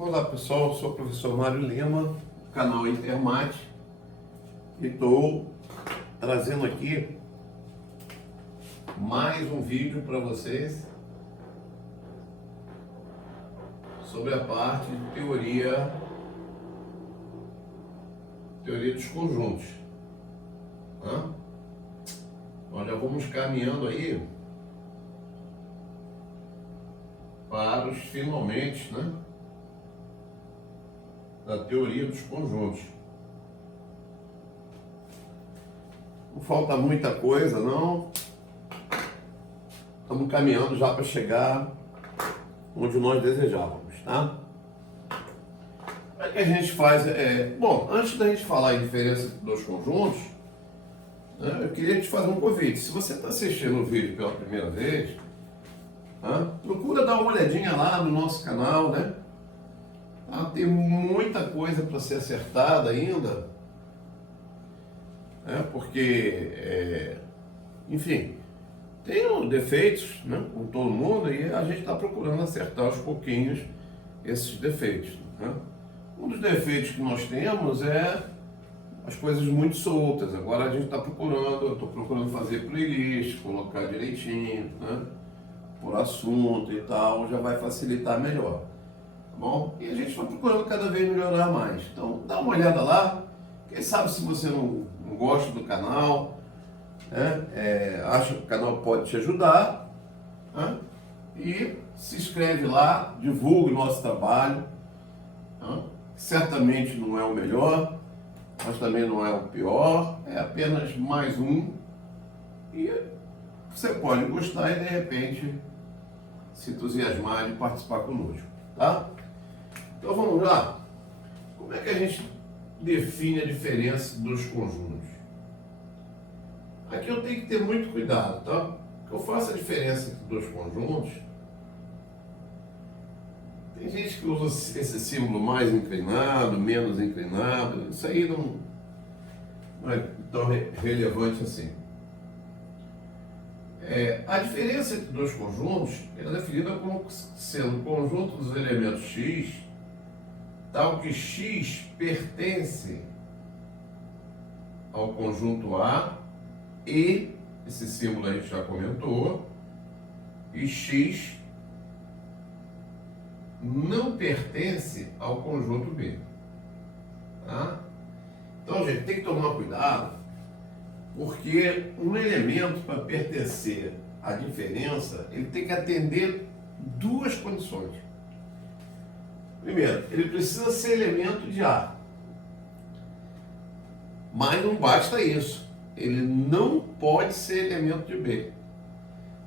Olá pessoal, eu sou o professor Mário Lima, canal Intermate, e estou trazendo aqui mais um vídeo para vocês sobre a parte de teoria dos conjuntos. Nós já vamos caminhando aí para os finalmente, da teoria dos conjuntos. Não falta muita coisa, não. Estamos caminhando já para chegar onde nós desejávamos, tá? Como é que a gente faz? Bom, antes da gente falar em diferença entre dois conjuntos, eu queria te fazer um convite. Se você está assistindo o vídeo pela primeira vez, procura dar uma olhadinha lá no nosso canal, né? Tem muita coisa para ser acertada ainda, porque, enfim, tem defeitos, com todo mundo, e a gente está procurando acertar aos pouquinhos esses defeitos. Um dos defeitos que nós temos é as coisas muito soltas. Agora a gente está procurando, eu estou procurando fazer playlist, colocar direitinho, por assunto e tal, já vai facilitar melhor. Bom, e a gente vai procurando cada vez melhorar mais. Então dá uma olhada lá. Quem sabe, se você não gosta do canal, acha que o canal pode te ajudar, e se inscreve lá, divulgue o nosso trabalho. Certamente não é o melhor, mas também não é o pior, é apenas mais um, e você pode gostar e de repente se entusiasmar de participar conosco, tá? Então vamos lá. Como é que a gente define a diferença dos conjuntos? Aqui eu tenho que ter muito cuidado, tá? Porque eu faço a diferença entre dois conjuntos. Tem gente que usa esse símbolo mais inclinado, menos inclinado. Isso aí não é tão relevante assim. A diferença entre dois conjuntos é definida como sendo o conjunto dos elementos x, tal que x pertence ao conjunto A e, esse símbolo a gente já comentou, e x não pertence ao conjunto B. Então, gente, tem que tomar cuidado, porque um elemento, para pertencer à diferença, ele tem que atender duas condições. Primeiro, ele precisa ser elemento de A. Mas não basta isso. Ele não pode ser elemento de B.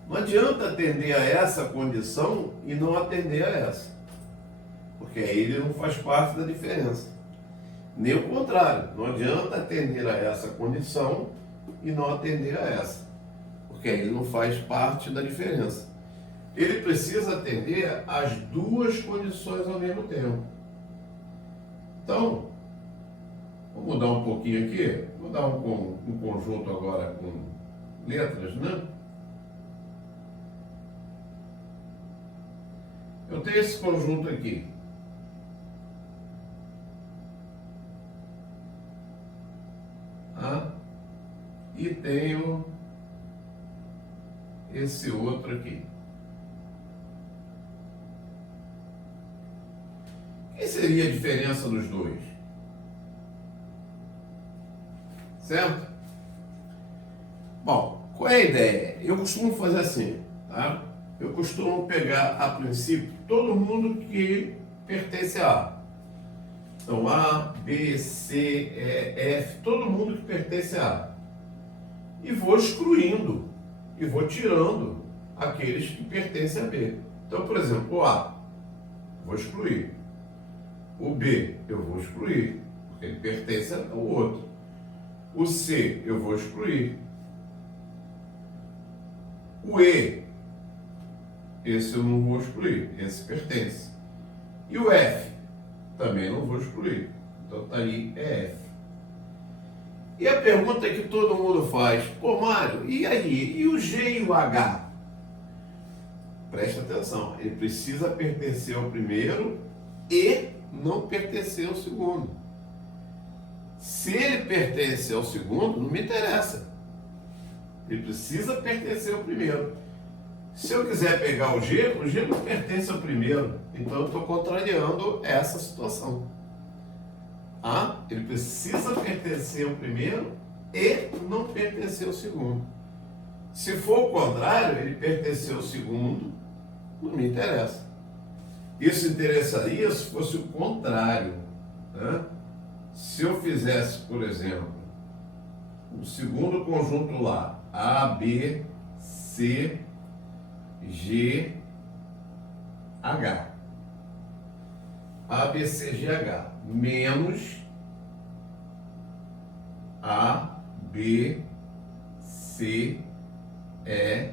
Não adianta atender a essa condição e não atender a essa. Porque aí ele não faz parte da diferença. Nem o contrário. Não adianta atender a essa condição e não atender a essa. Porque aí ele não faz parte da diferença. Ele precisa atender às duas condições ao mesmo tempo. Então, vou mudar um pouquinho aqui. Vou dar um conjunto agora com letras, Eu tenho esse conjunto aqui. E tenho esse outro aqui. O que seria a diferença dos dois? Certo? Bom, qual é a ideia? Eu costumo fazer assim, tá? Eu costumo pegar, a princípio, todo mundo que pertence a A. Então, A, B, C, E, F, todo mundo que pertence a A. E vou excluindo, e vou tirando aqueles que pertencem a B. Então, por exemplo, o A, vou excluir. O B, eu vou excluir, porque ele pertence ao outro. O C, eu vou excluir. O E, esse eu não vou excluir, esse pertence. E o F, também não vou excluir. Então está aí, é F. E a pergunta que todo mundo faz: pô, Mário, e aí? E o G e o H? Presta atenção, ele precisa pertencer ao primeiro e não pertencer ao segundo. Se ele pertence ao segundo, não me interessa. Ele precisa pertencer ao primeiro. Se eu quiser pegar o G não pertence ao primeiro. Então eu estou contrariando essa situação. Ele precisa pertencer ao primeiro e não pertencer ao segundo. Se for o contrário, ele pertencer ao segundo, não me interessa. Isso interessaria se fosse o contrário, né? Se eu fizesse, por exemplo, o segundo conjunto lá, A, B, C, G, H. A, B, C, G, H. Menos A, B, C, E,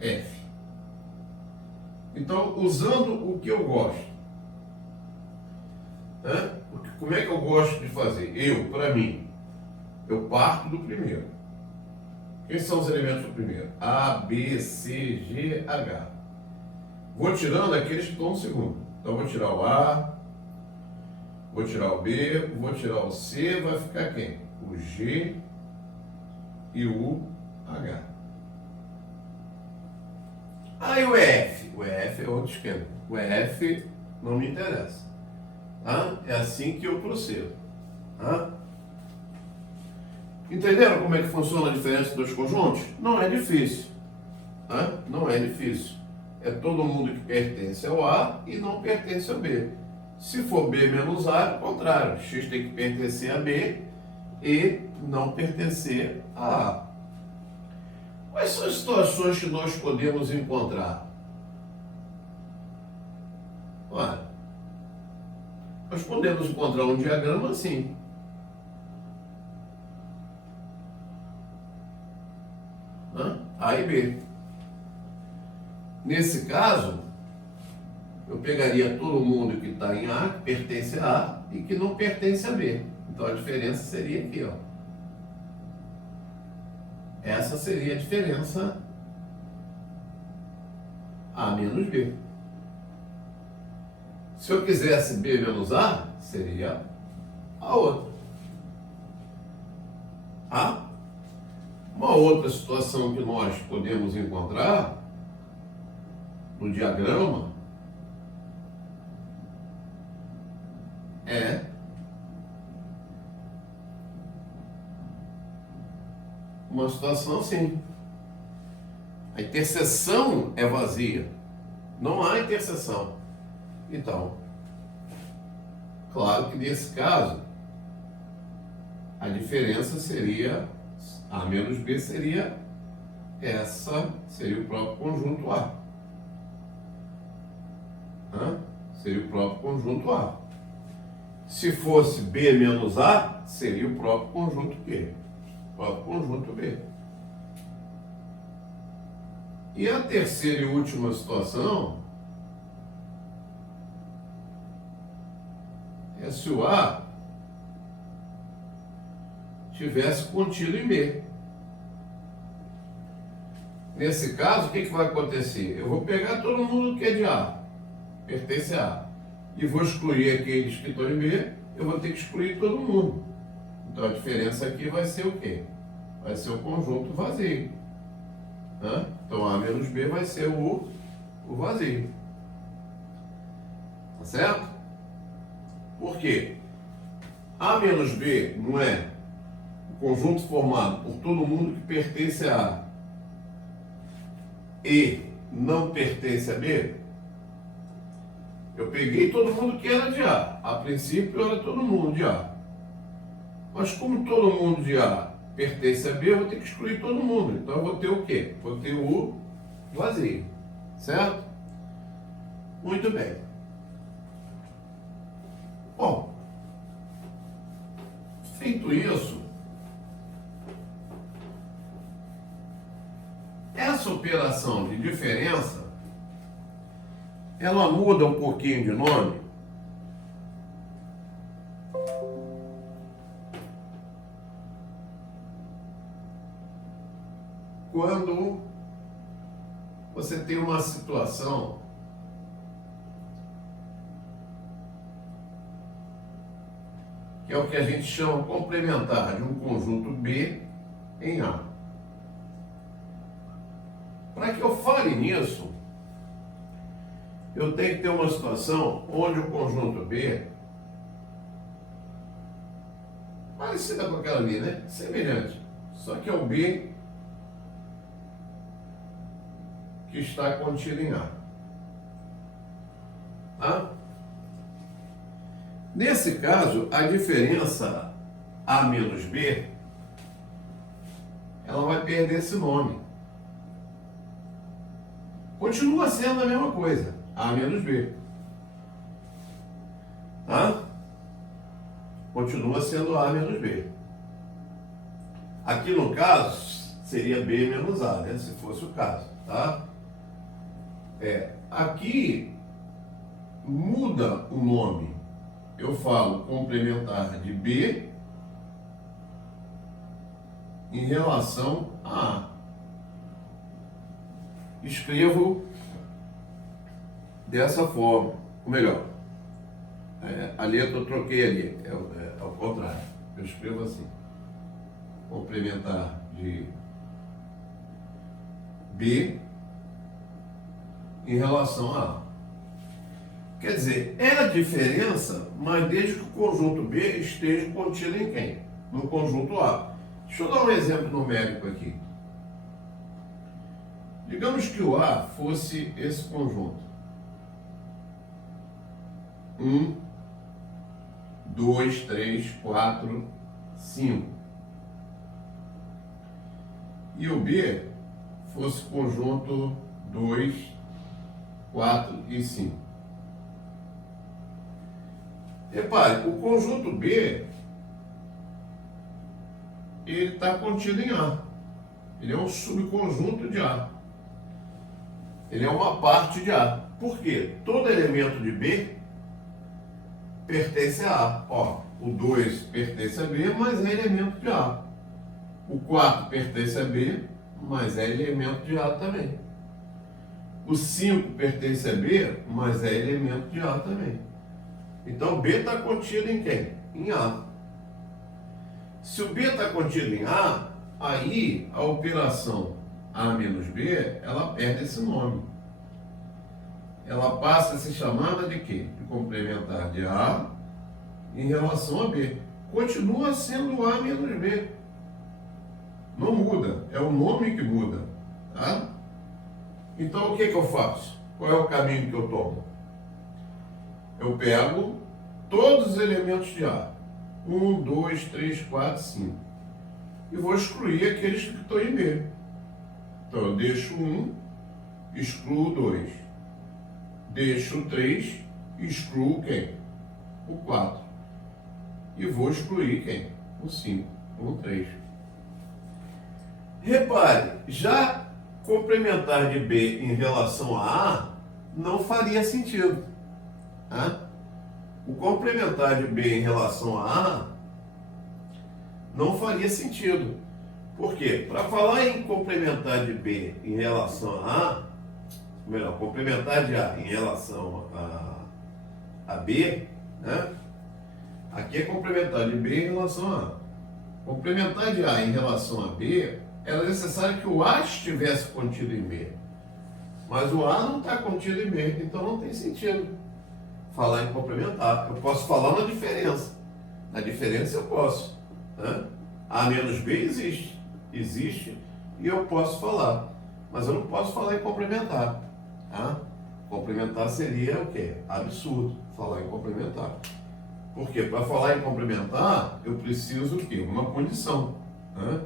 F. Então, usando o que eu gosto, né? Como é que eu gosto de fazer? Para mim, eu parto do primeiro. Quem são os elementos do primeiro? A, B, C, G, H. Vou tirando aqueles que estão no segundo. Então, vou tirar o A, vou tirar o B, vou tirar o C, vai ficar quem? O G e o H. E o EF? O EF é outro esquema. O EF não me interessa. É assim que eu procedo. Entenderam como é que funciona a diferença dos conjuntos? Não é difícil. Não é difícil. É todo mundo que pertence ao A e não pertence ao B. Se for B menos A, é o contrário. X tem que pertencer a B e não pertencer a A. Quais são as situações que nós podemos encontrar? Olha, nós podemos encontrar um diagrama assim. A e B. Nesse caso, eu pegaria todo mundo que está em A, que pertence a A, e que não pertence a B. Então a diferença seria aqui, ó. Essa seria a diferença A menos B. Se eu quisesse B menos A, seria a outra. Uma outra situação que nós podemos encontrar no diagrama é uma situação assim. A interseção é vazia. Não há interseção. Então, claro que nesse caso, a diferença seria A menos B seria seria o próprio conjunto A. Seria o próprio conjunto A. Se fosse B menos A, seria o próprio conjunto B. O próprio conjunto B. E a terceira e última situação é se o A tivesse contido em B. Nesse caso, o que vai acontecer? Eu vou pegar todo mundo que é de A, pertence a A, e vou excluir aqueles que estão em B, eu vou ter que excluir todo mundo. Então a diferença aqui vai ser o quê? Vai ser o conjunto vazio. Então A menos B vai ser o vazio. Tá certo? Por quê? A menos B não é o conjunto formado por todo mundo que pertence a A e não pertence a B? Eu peguei todo mundo que era de A. A princípio era todo mundo de A. Mas como todo mundo de A pertence a B, eu vou ter que excluir todo mundo. Então eu vou ter o quê? Vou ter o vazio. Certo? Muito bem. Bom, feito isso, essa operação de diferença, ela muda um pouquinho de nome quando você tem uma situação que é o que a gente chama complementar de um conjunto B em A. Para que eu fale nisso, eu tenho que ter uma situação onde o conjunto B, parecida com aquela ali, né? Semelhante. Só que é o B que está contido em A. Tá? Nesse caso, a diferença A menos B, ela vai perder esse nome. Continua sendo a mesma coisa, A menos B. Tá? Continua sendo A menos B. Aqui no caso, seria B menos A, né? Se fosse o caso, tá? Aqui muda o nome. Eu falo complementar de B em relação a A. Escrevo dessa forma, ou melhor, a letra eu troquei ali, é ao contrário. Eu escrevo assim, complementar de B em relação a A. Quer dizer, é a diferença, mas desde que o conjunto B esteja contido em quem? No conjunto A. Deixa eu dar um exemplo numérico aqui. Digamos que o A fosse esse conjunto. 1, 2, 3, 4, 5. E o B fosse conjunto 2, 4 e 5. Repare, o conjunto B, ele está contido em A. Ele é um subconjunto de A. Ele é uma parte de A. Por quê? Todo elemento de B pertence a A. Ó, o 2 pertence a B, mas é elemento de A. O 4 pertence a B, mas é elemento de A também. O 5 pertence a B, mas é elemento de A também. Então, B está contido em quem? Em A. Se o B está contido em A, aí a operação A menos B, ela perde esse nome. Ela passa a ser chamada de quê? De complementar de A em relação a B. Continua sendo A menos B. Não muda, é o nome que muda. Tá? Então, o que eu faço? Qual é o caminho que eu tomo? Eu pego todos os elementos de A. 1, 2, 3, 4, 5. E vou excluir aqueles que estão em B. Então, eu deixo 1, excluo 2. Deixo 3, excluo quem? O 4. E vou excluir quem? O 5, o 3. Repare, já complementar de B em relação a A não faria sentido. Tá? O complementar de B em relação a A não faria sentido. Por quê? Para falar em complementar de B em relação a A, melhor, complementar de A em relação a B, né? Aqui é complementar de B em relação a A. Complementar de A em relação a B, era necessário que o A estivesse contido em B. Mas o A não está contido em B, então não tem sentido falar em complementar. Eu posso falar na diferença. Na diferença eu posso. Né? A menos B existe. Existe e eu posso falar. Mas eu não posso falar em complementar. Tá? Complementar seria o quê? Absurdo falar em complementar. Porque para falar em complementar, eu preciso o quê? Uma condição. Né?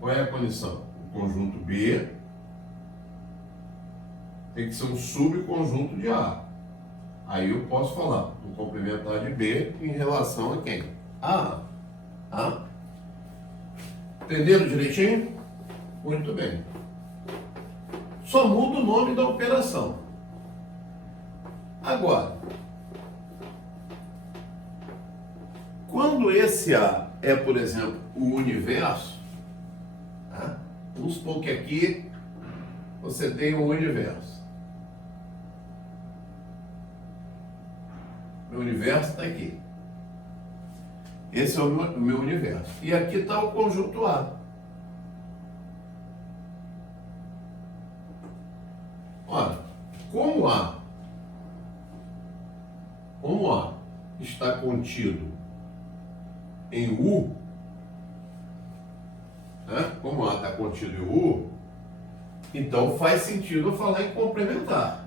Qual é a condição? O conjunto B tem que ser um subconjunto de A. Aí eu posso falar do complementar de B em relação a quem? A. Tá? Entenderam direitinho? Muito bem. Só muda o nome da operação. Agora, quando esse A é, por exemplo, o universo, tá? Vamos supor que aqui você tem o universo. O universo está aqui. Esse é o meu universo. E aqui está o conjunto A. Ora, como A está contido em U, né? Como A está contido em U, então faz sentido eu falar em complementar.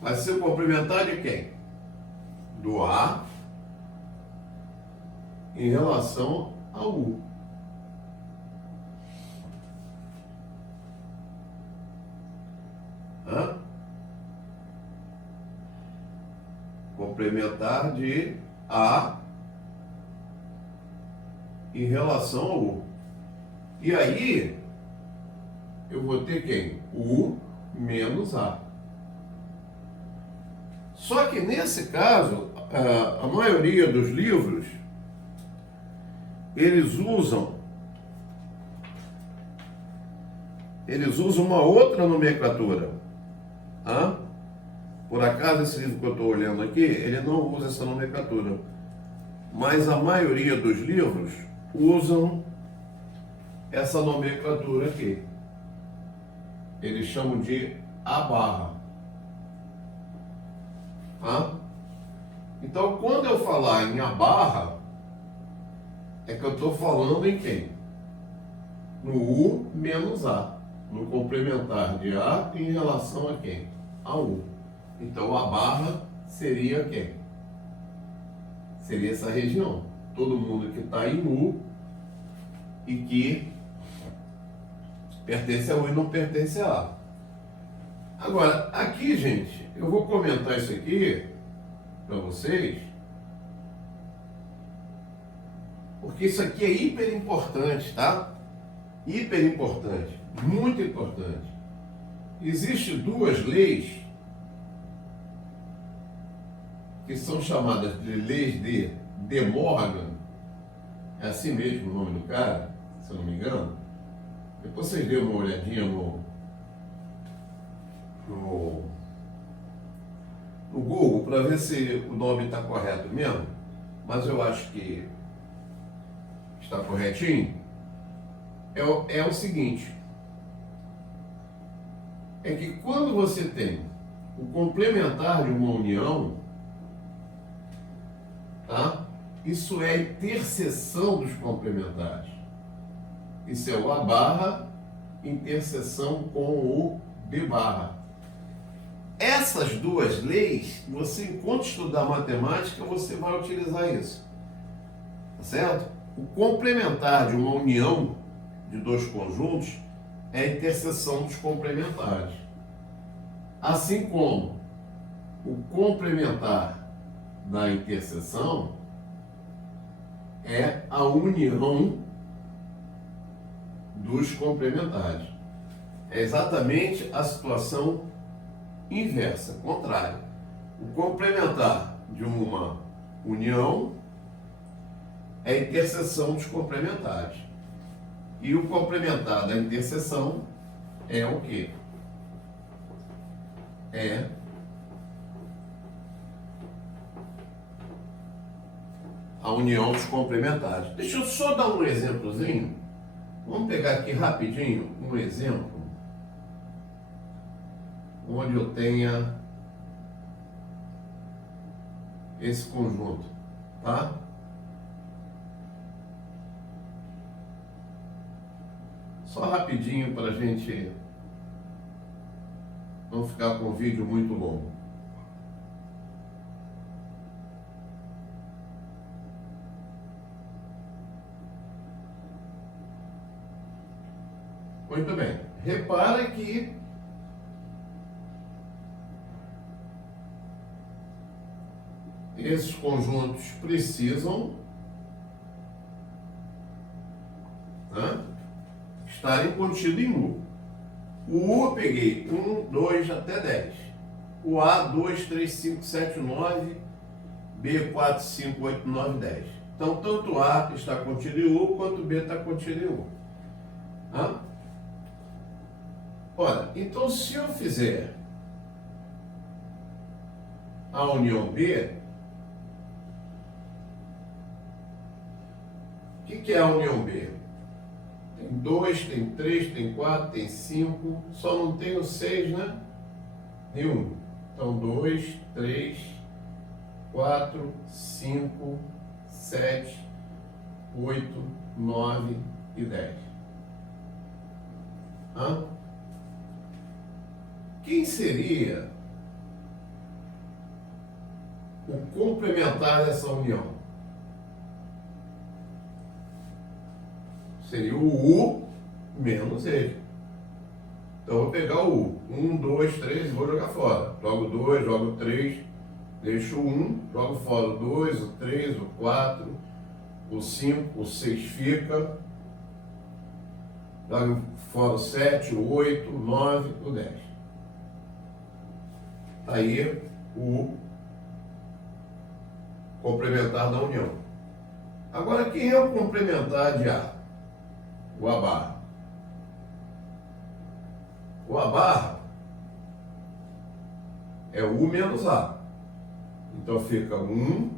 Vai ser complementar de quem? Do A em relação ao U. Hã? Complementar de A em relação ao U. E aí, eu vou ter quem? U menos A. Só que nesse caso, a maioria dos livros, eles usam uma outra nomenclatura. Hã? Por acaso, esse livro que eu estou olhando aqui, ele não usa essa nomenclatura. Mas a maioria dos livros usam essa nomenclatura aqui. Eles chamam de A barra. Tá? Então, quando eu falar em A barra, é que eu estou falando em quem? No U menos A. No complementar de A em relação a quem? A U. Então, A barra seria quem? Seria essa região. Todo mundo que está em U e que pertence a U e não pertence a A. Agora, aqui, gente, eu vou comentar isso aqui para vocês, porque isso aqui é hiper importante, tá? Hiper importante, muito importante. Existem duas leis que são chamadas de leis de De Morgan, é assim mesmo o nome do cara, se eu não me engano. Depois vocês dêem uma olhadinha no Google para ver se o nome está correto mesmo, mas eu acho que está corretinho. É o seguinte, é que quando você tem o complementar de uma união, tá? Isso é a interseção dos complementares. Isso é o A barra, interseção com o B barra. Essas duas leis, você, enquanto estudar matemática, você vai utilizar isso. Tá certo? O complementar de uma união de dois conjuntos é a interseção dos complementares. Assim como o complementar da interseção é a união dos complementares. É exatamente a situação inversa, contrária. O complementar de uma união é a interseção dos complementares. E o complementar da interseção é o quê? É a união dos complementares. Deixa eu só dar um exemplozinho. Vamos pegar aqui rapidinho um exemplo onde eu tenha esse conjunto, tá? Só rapidinho para a gente não ficar com o vídeo muito longo. Muito bem. Repara que esses conjuntos precisam, né, estarem contidos em U. O U eu peguei 1, 2 até 10. O A, 2, 3, 5, 7, 9. B, 4, 5, 8, 9, 10. Então, tanto A está contido em U, quanto B está contido em U. Tá? Olha, então se eu fizer a união B, que é a união B? Tem 2, tem 3, tem 4, tem 5, só não tem o 6, né? Nenhum. Então, 2, 3, 4, 5, 7, 8, 9 e 10. Quem seria o complementar dessa união? Seria o U menos ele. Então eu vou pegar o U. 1, 2, 3 e vou jogar fora. Jogo 2, jogo 3, deixo o 1, jogo fora o 2, o 3, o 4, o 5, o 6 fica. Jogo fora o 7, o 8, o 9, o 10. Aí o complementar da união. Agora, quem é o complementar de A? O A barra. O A barra é o U menos A. Então fica 1,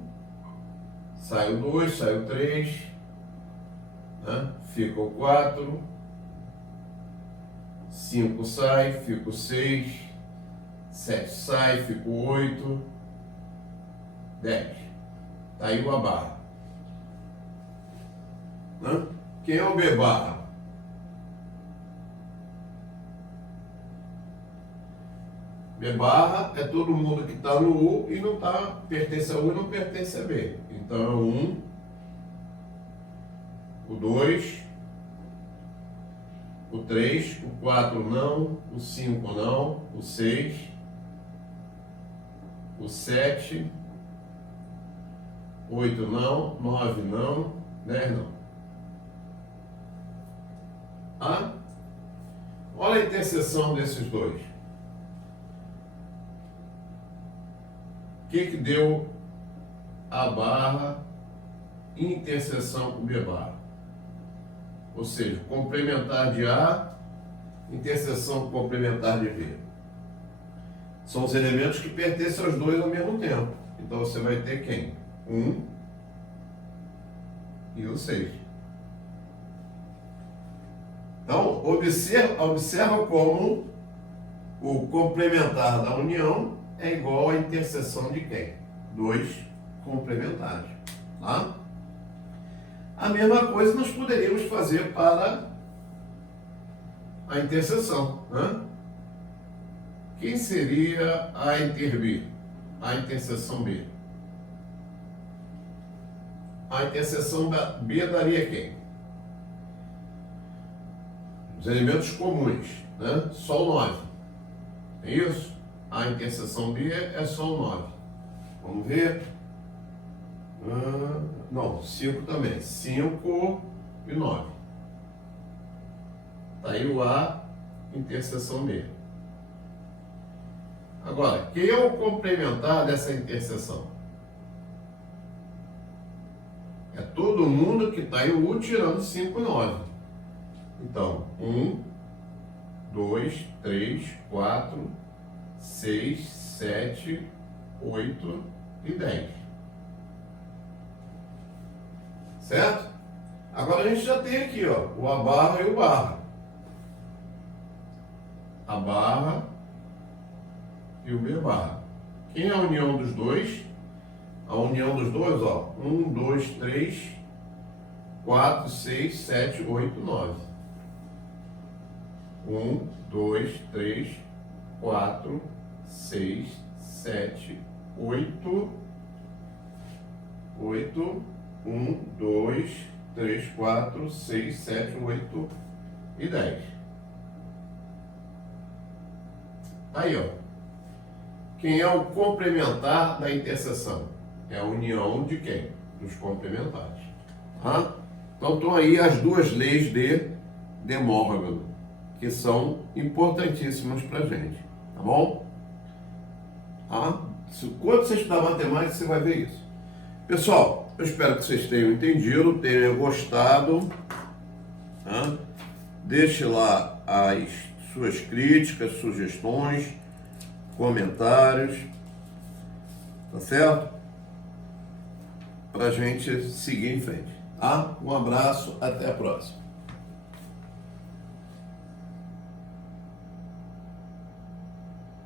sai o 2, sai o 3, né? Fica o 4, 5 sai, fica o 6, 7 sai, fica o 8, 10. Tá aí o A barra. Quem é o B barra? B barra é todo mundo que está no U e não está, pertence a U e não pertence a B. Então é o 1, o 2, o 3, o 4 não, o 5 não, o 6, o 7, 8 não, 9 não, 10 não. Olha a interseção desses dois. O que deu A barra interseção com B barra? Ou seja, complementar de A, interseção complementar de B. São os elementos que pertencem aos dois ao mesmo tempo. Então você vai ter quem? 1 e o 6. Então, observa como o complementar da união é igual à interseção de quem? Dois complementares. Tá? A mesma coisa nós poderíamos fazer para a interseção. Né? Quem seria a inter B? A interseção B. A interseção da B daria quem? Os elementos comuns, né? Só o 9. É isso? A interseção B é só o 9. Vamos ver? Não, 5 também. 5 e 9. Está aí o A, interseção B. Agora, quem é o complementar dessa interseção? É todo mundo que está em U tirando 5 e 9. Então, 1, 2, 3, 4, 6, 7, 8 e 10. Certo? Agora a gente já tem aqui, ó, o A barra e o barra. A barra e o B barra. Quem é a união dos dois? A união dos dois, ó, 1, 2, 3, 4, 6, 7, 8, 9. 1, 2, 3, 4, 6, 7, 8, 8, 1, 2, 3, 4, 6, 7, 8 e 10. Aí, ó. Quem é o complementar da interseção? É a união de quem? Dos complementares. Tá? Então, estão aí as duas leis de De Morgan, que são importantíssimas para a gente, tá bom? Quando você estudar matemática, você vai ver isso. Pessoal, eu espero que vocês tenham entendido, tenham gostado. Tá? Deixe lá as suas críticas, sugestões, comentários, tá certo? Para a gente seguir em frente. Tá? Um abraço, até a próxima.